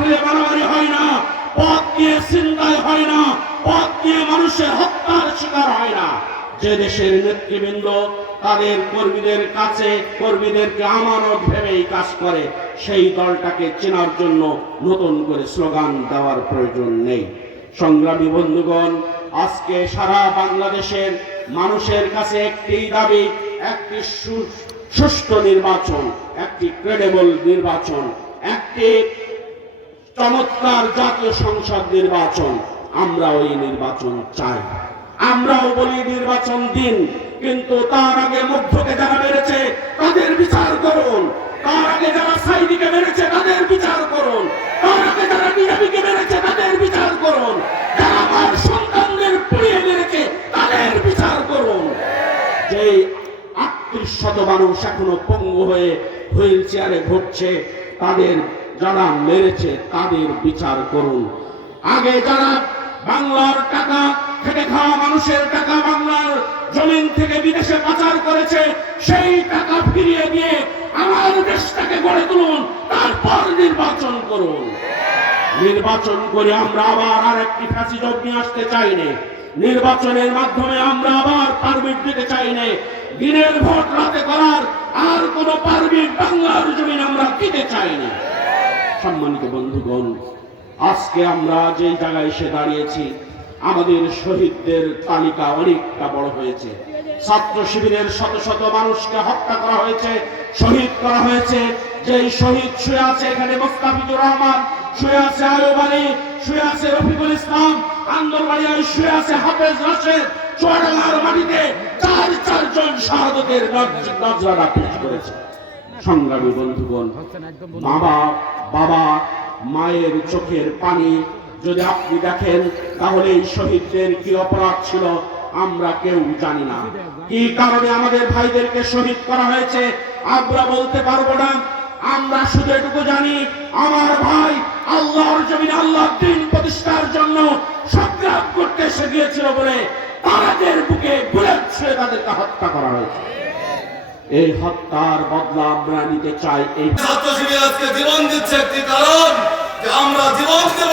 ফেলে মারামারি হয় না, পথ দিয়ে ছিনতাই হয় না, পথ দিয়ে মানুষের হত্যার শিকার হয় না। যে দেশের নেতৃবৃন্দ তাদের কর্মীদের কাছে কর্মীদেরকে আমানত ভেবেই কাজ করে, সেই দলটাকে চেনার জন্য নতুন করে স্লোগান দেওয়ার প্রয়োজন নেই। সংগ্রামী বন্ধুগণ, আজকে সারা বাংলাদেশের মানুষের কাছে একটি দাবি, একটি সুষ্ঠু নির্বাচন, একটি ক্রেডিবল নির্বাচন, একটি চমৎকার জাতীয় সংসদ নির্বাচন। আমরা ওই নির্বাচন চাই। আমরাও বলি নির্বাচন দিন, কিন্তু তার আগে মুগ্ধকে যারা মেরেছে তাদের বিচার করুন, তার আগে যারা সাইদিকে মেরেছে তাদের বিচার করুন, তার আগে যারা নিরাবিকে মেরেছে তাদের বিচার করুন, যারা আমার সন্তানদের পুড়িয়ে মেরেছে তাদের বিচার করুন। যে ৩৮শত মানুষ এখনো পঙ্গু হয়ে হুইল চেয়ারে ঘুরছে, তাদের যারা মেরেছে তাদের বিচার করুন। আগে যারা বাংলার টাকা খেটে খাওয়া মানুষের টাকা বাংলার জমিন থেকে বিদেশে পাচার করেছে, সেই টাকা ফিরিয়ে দিয়ে আমার দেশটাকে গড়ে তুলুন, তারপর নির্বাচন করুন। নির্বাচন করে আমরা আবার আর একটি ফ্যাসিজম নিয়ে আসতে চাই না। নির্বাচনের মাধ্যমে আমরা আবার পারমিট দিতে চাই না। দিনের ভোট রাতে করার আর কোন পারমিট বাংলার জমিন আমরা দিতে চাই না। সম্মানিত বন্ধুগণ, আজকে আমরা যে জায়গায় এসে দাঁড়িয়েছি, আমাদের শহীদদের তালিকা অনেকটা বড় হয়েছে। ছাত্র শিবিরের শত শত মানুষকে হত্যা করা হয়েছে, শহীদ করা হয়েছে। যেই শহীদ শুয়ে আছে এখানে মোস্তাফিজুর রহমান, শুয়ে আছে আয়ুব আলী, শুয়ে আছে রফিকুল ইসলাম, আন্দরবাড়িয়ায় শুয়ে আছে হাফেজ রাশেদ। চুয়াডাঙ্গার মাটিতে চারজন শাহাদতের নজরানা পেশ করেছে। সংগ্রামী বন্ধুগণ, বাবা মায়ের চোখের পানি যদি আপনি দেখেন, তাহলে এই শহীদদের কি অপরাধ ছিল আমরা কেউ জানি না। কি কারণে আমাদের ভাইদেরকে শহীদ করা হয়েছে আমরা বলতে পারবো না। আমরা শুধু এটুকু জানি, আমার ভাই আল্লাহর জমিনে আল্লাহর দ্বীন প্রতিষ্ঠার জন্য সংগ্রাম করতে এসে গিয়েছিল বলে তাদের বুকে বুলেট ছুঁড়ে তাদেরকে হত্যা করা হয়েছে। এই হত্যার বদলা আমরা নিতে চাই। এই ছাত্র শিবির আজকে জীবন দিচ্ছে একটি কারণ, যে আমরা জীবন দেব